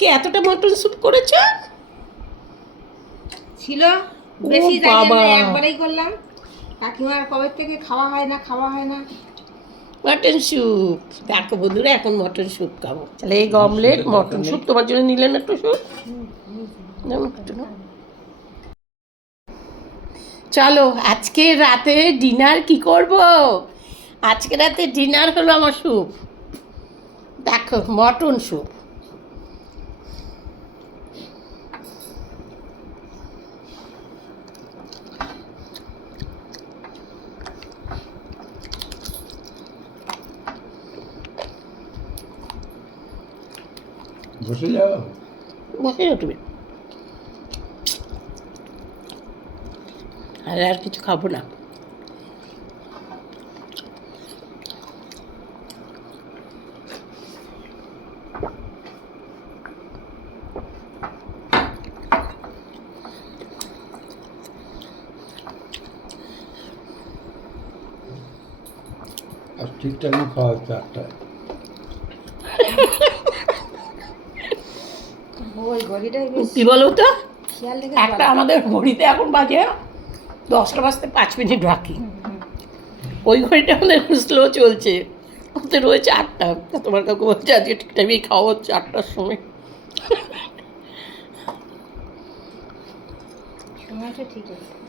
আজকে এতটা mutton soup করেছ? ছিল বেশি, তাই জন্য বাবা। একবারেই করলাম। কাকিমার কবে থেকে খাওয়া হয় না। মটন স্যুপ দেখো বন্ধুরা, এখন মটন স্যুপ খাবো। তাহলে এই অমলেট মটন স্যুপ তোমার জন্য নিলেন একটু স্যুপ। চলো আজকে রাতে ডিনার কি করব? আজকে রাতে ডিনার হলো আমার স্যুপ। দেখো মটন স্যুপ। বসে যাও। বসে যাও তুমি। আর কিছু খাবো না। আর ঠিকঠাক খাওয়া হচ্ছে 8টায়। ওই ঘড়িটাই বেশ কি বলো তো, খেয়াল রেখে একটা আমাদের ঘড়িতে এখন বাজে 10টা বাজতে 5 মিনিট বাকি। ওই ঘড়িটা আমাদের স্লো চলছে, ওতে রয়েছে 8টা। তোমার কাকু বলছে আজকে ঠিক টাইমেই খাওয়া হচ্ছে 8টার সময়। সময়টা ঠিক আছে।